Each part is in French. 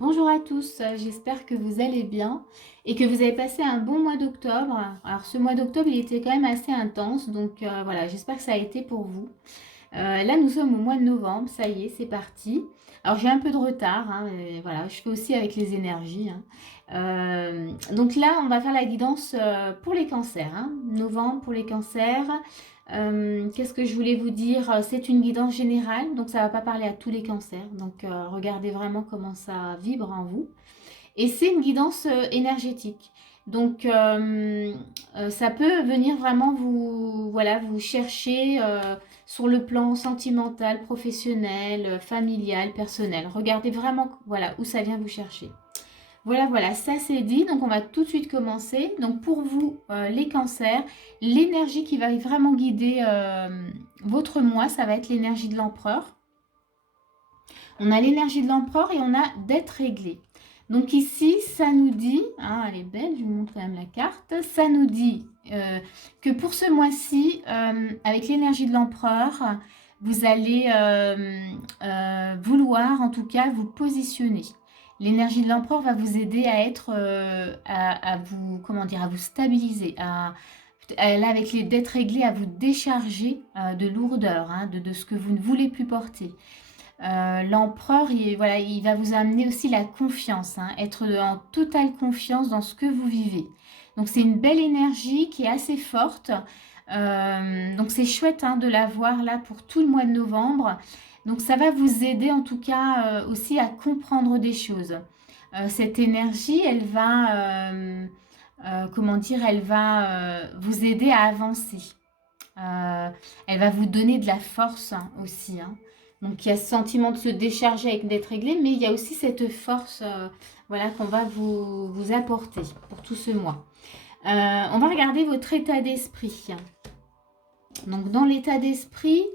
Bonjour à tous, j'espère que vous allez bien et que vous avez passé un bon mois d'octobre. Alors ce mois d'octobre, il était quand même assez intense, donc voilà, j'espère que ça a été pour vous. Là, nous sommes au mois de novembre, ça y est, c'est parti. Alors j'ai un peu de retard, hein, et voilà, je fais aussi avec les énergies, hein. Donc là, on va faire la guidance pour les cancers, hein. Novembre pour les cancers. Qu'est-ce que je voulais vous dire? C'est une guidance générale, donc ça ne va pas parler à tous les cancers. Donc regardez vraiment comment ça vibre en vous. Et c'est une guidance énergétique. Donc ça peut venir vraiment vous, voilà, vous chercher sur le plan sentimental, professionnel, familial, personnel. Regardez vraiment voilà, où ça vient vous chercher. Voilà, voilà, ça c'est dit. Donc on va tout de suite commencer. Donc pour vous, les cancers, l'énergie qui va vraiment guider votre mois, ça va être l'énergie de l'empereur. On a l'énergie de l'empereur et on a d'être réglé. Donc ici, ça nous dit, hein, elle est belle, je vous montre quand même la carte, ça nous dit que pour ce mois-ci, avec l'énergie de l'empereur, vous allez vouloir en tout cas vous positionner. L'énergie de l'empereur va vous aider à être, à vous, comment dire, à vous stabiliser, là, avec les dettes réglées, à vous décharger de lourdeur, hein, de ce que vous ne voulez plus porter. L'empereur, voilà, il va vous amener aussi la confiance, hein, être en totale confiance dans ce que vous vivez. Donc c'est une belle énergie qui est assez forte. Donc c'est chouette hein, de la voir là pour tout le mois de novembre. Donc ça va vous aider en tout cas aussi à comprendre des choses. Cette énergie, elle va, comment dire, elle va vous aider à avancer. Elle va vous donner de la force hein, aussi, hein. Donc il y a ce sentiment de se décharger avec d'être réglé, mais il y a aussi cette force voilà, qu'on va vous apporter pour tout ce mois. On va regarder votre état d'esprit. Donc dans l'état d'esprit,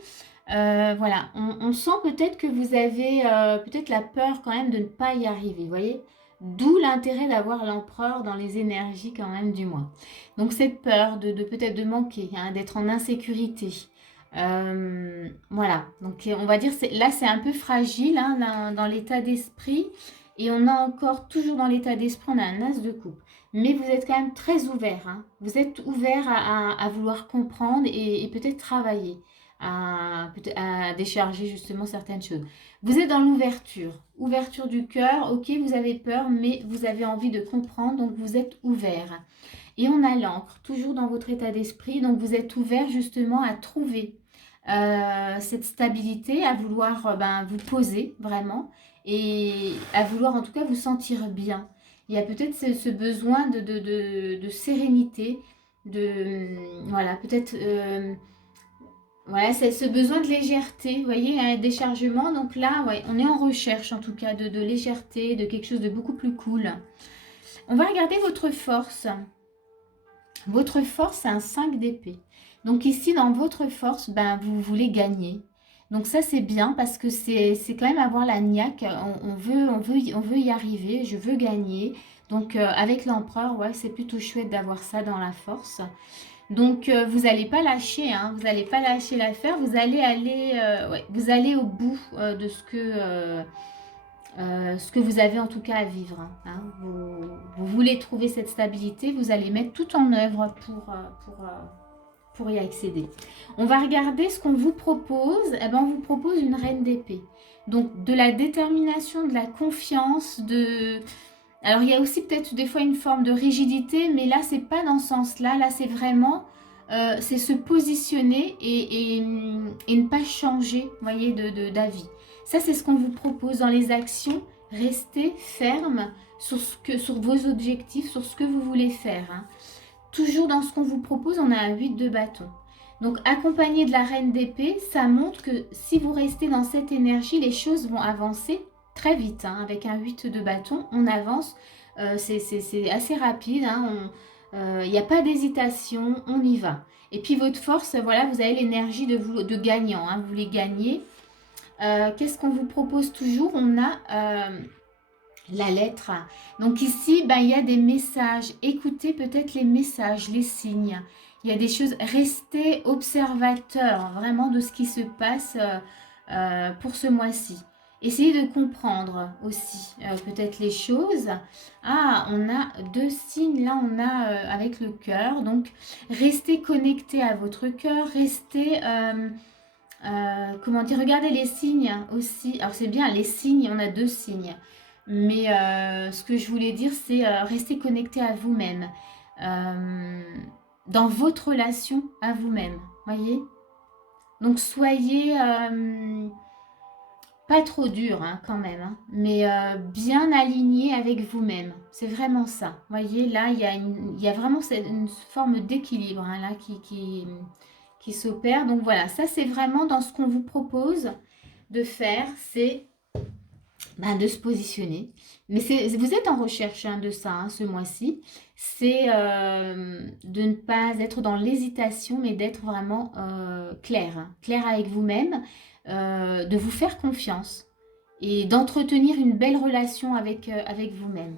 voilà, on sent peut-être que vous avez peut-être la peur quand même de ne pas y arriver, vous voyez. D'où l'intérêt d'avoir l'empereur dans les énergies quand même du mois. Donc cette peur de peut-être de manquer, hein, d'être en insécurité. Voilà, donc on va dire là c'est un peu fragile hein, dans l'état d'esprit. Et on a encore, toujours dans l'état d'esprit, on a un as de coupe. Mais vous êtes quand même très ouvert, hein. Vous êtes ouvert à vouloir comprendre et peut-être travailler à décharger justement certaines choses. Vous êtes dans l'ouverture, ouverture du cœur, ok, vous avez peur, mais vous avez envie de comprendre, donc vous êtes ouvert. Et on a l'encre, toujours dans votre état d'esprit, donc vous êtes ouvert justement à trouver cette stabilité, à vouloir vous poser vraiment et à vouloir en tout cas vous sentir bien. Il y a peut-être ce besoin de sérénité, voilà, peut-être voilà, c'est ce besoin de légèreté, vous voyez, un déchargement. Donc là, ouais, on est en recherche en tout cas de légèreté, de quelque chose de beaucoup plus cool. On va regarder votre force. Votre force, c'est un 5 d'épée. Donc ici, dans votre force, vous voulez gagner. Donc ça, c'est bien parce que c'est quand même avoir la niaque. On veut y arriver, je veux gagner. Donc avec l'empereur, ouais, c'est plutôt chouette d'avoir ça dans la force. Donc vous n'allez pas lâcher, hein, vous n'allez pas lâcher l'affaire, vous allez aller, ouais, vous allez au bout de ce que vous avez en tout cas à vivre, hein. Vous voulez trouver cette stabilité, vous allez mettre tout en œuvre pour y accéder. On va regarder ce qu'on vous propose. Eh ben, on vous propose une reine d'épée. Donc de la détermination, de la confiance, alors il y a aussi peut-être des fois une forme de rigidité, mais là c'est pas dans ce sens-là. Là c'est vraiment c'est se positionner et ne pas changer, voyez, d'avis. Ça c'est ce qu'on vous propose dans les actions. Restez ferme sur vos objectifs, sur ce que vous voulez faire, hein. Toujours dans ce qu'on vous propose, on a un 8 de bâton. Donc accompagné de la reine d'épée, ça montre que si vous restez dans cette énergie, les choses vont avancer très vite, hein. Avec un 8 de bâton, on avance, c'est assez rapide, hein. Il n'y a pas d'hésitation, on y va. Et puis votre force, voilà, vous avez l'énergie de gagnant, hein, vous voulez gagner. Qu'est-ce qu'on vous propose toujours? On a la lettre. Donc ici, il y a des messages. Écoutez peut-être les messages, les signes. Il y a des choses. Restez observateur vraiment de ce qui se passe pour ce mois-ci. Essayez de comprendre aussi peut-être les choses. Ah, on a 2 signes, là on a avec le cœur. Donc, restez connecté à votre cœur, restez, comment dire, regardez les signes aussi. Alors, c'est bien, les signes, on a 2 signes. Mais ce que je voulais dire, c'est rester connecté à vous-même. Dans votre relation à vous-même, voyez. Donc, soyez... pas trop dur hein, quand même, hein, mais bien aligné avec vous-même. C'est vraiment ça. Vous voyez, là, il y a vraiment une forme d'équilibre hein, là qui s'opère. Donc voilà, ça c'est vraiment dans ce qu'on vous propose de faire, c'est de se positionner. Mais vous êtes en recherche hein, de ça hein, ce mois-ci. C'est de ne pas être dans l'hésitation, mais d'être vraiment clair. Hein, clair avec vous-même, de vous faire confiance et d'entretenir une belle relation avec vous-même.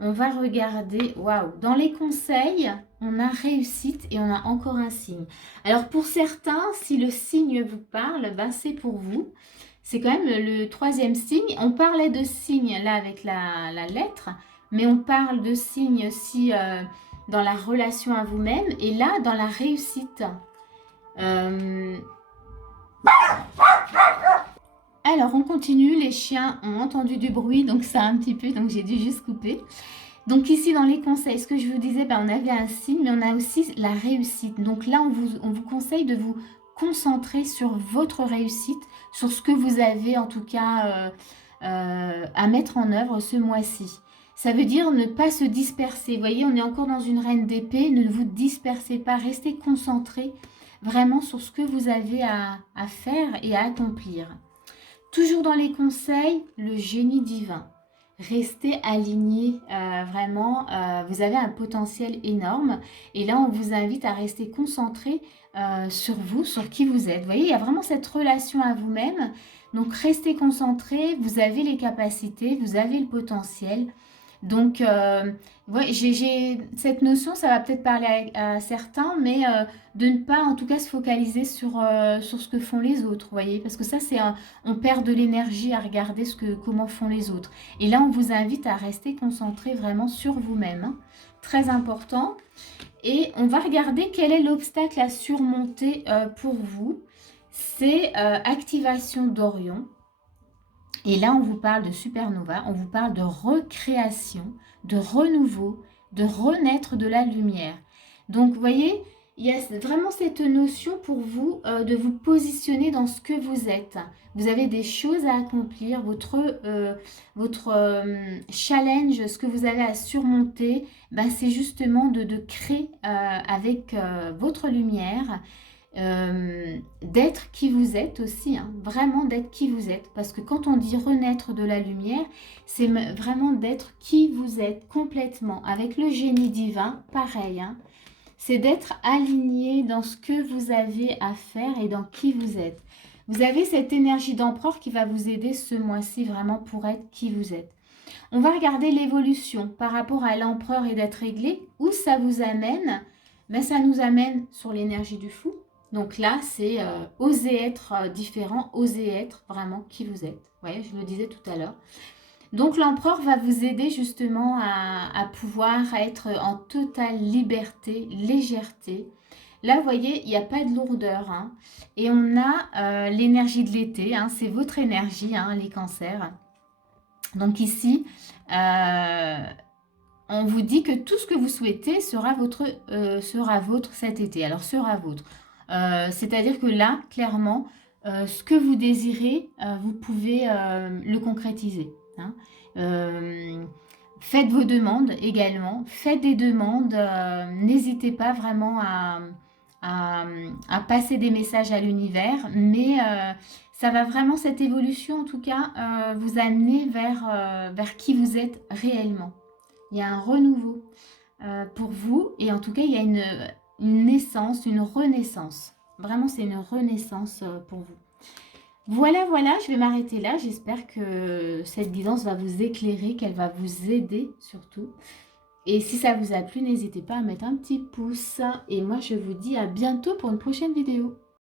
On va regarder, waouh, dans les conseils, on a réussite et on a encore un signe. Alors pour certains, si le signe vous parle, c'est pour vous. C'est quand même le 3e signe. On parlait de signe là avec la lettre, mais on parle de signe aussi dans la relation à vous-même et là dans la réussite. Alors on continue, les chiens ont entendu du bruit, donc ça un petit peu, donc j'ai dû juste couper. Donc ici dans les conseils, ce que je vous disais, on avait un signe, mais on a aussi la réussite. Donc là, on vous conseille de vous concentrer sur votre réussite, sur ce que vous avez en tout cas à mettre en œuvre ce mois-ci. Ça veut dire ne pas se disperser. Vous voyez, on est encore dans une reine d'épée. Ne vous dispersez pas, restez concentrés vraiment sur ce que vous avez à faire et à accomplir. Toujours dans les conseils, le génie divin. Restez alignés vraiment, vous avez un potentiel énorme et là on vous invite à rester concentré sur vous, sur qui vous êtes. Vous voyez, il y a vraiment cette relation à vous-même, donc restez concentrés, vous avez les capacités, vous avez le potentiel. Donc, ouais, j'ai cette notion, ça va peut-être parler à certains, mais de ne pas en tout cas se focaliser sur ce que font les autres, vous voyez, parce que ça, on perd de l'énergie à regarder comment font les autres. Et là, on vous invite à rester concentré vraiment sur vous-même, hein. Très important. Et on va regarder quel est l'obstacle à surmonter pour vous. C'est activation d'Orion. Et là, on vous parle de supernova, on vous parle de recréation, de renouveau, de renaître de la lumière. Donc, vous voyez, il y a vraiment cette notion pour vous de vous positionner dans ce que vous êtes. Vous avez des choses à accomplir, votre challenge, ce que vous avez à surmonter, c'est justement de créer avec votre lumière, d'être qui vous êtes aussi, hein, vraiment d'être qui vous êtes, parce que quand on dit renaître de la lumière, c'est vraiment d'être qui vous êtes complètement, avec le génie divin, pareil, hein, c'est d'être aligné dans ce que vous avez à faire et dans qui vous êtes. Vous avez cette énergie d'empereur qui va vous aider ce mois-ci vraiment pour être qui vous êtes. On va regarder l'évolution par rapport à l'empereur et d'être réglé, où ça vous amène. Ça nous amène sur l'énergie du fou. Donc là, c'est oser être différent, oser être vraiment qui vous êtes. Vous voyez, je le disais tout à l'heure. Donc l'empereur va vous aider justement à pouvoir être en totale liberté, légèreté. Là, vous voyez, il n'y a pas de lourdeur, hein. Et on a l'énergie de l'été, hein, c'est votre énergie, hein, les cancers. Donc ici, on vous dit que tout ce que vous souhaitez sera vôtre cet été. Alors, sera vôtre. C'est-à-dire que là, clairement, ce que vous désirez, vous pouvez le concrétiser, hein. Faites vos demandes également. Faites des demandes. N'hésitez pas vraiment à passer des messages à l'univers. Mais ça va vraiment, cette évolution en tout cas, vous amener vers qui vous êtes réellement. Il y a un renouveau pour vous. Et en tout cas, il y a une naissance, une renaissance. Vraiment, c'est une renaissance pour vous. Voilà, je vais m'arrêter là. J'espère que cette guidance va vous éclairer, qu'elle va vous aider surtout. Et si ça vous a plu, n'hésitez pas à mettre un petit pouce. Et moi, je vous dis à bientôt pour une prochaine vidéo.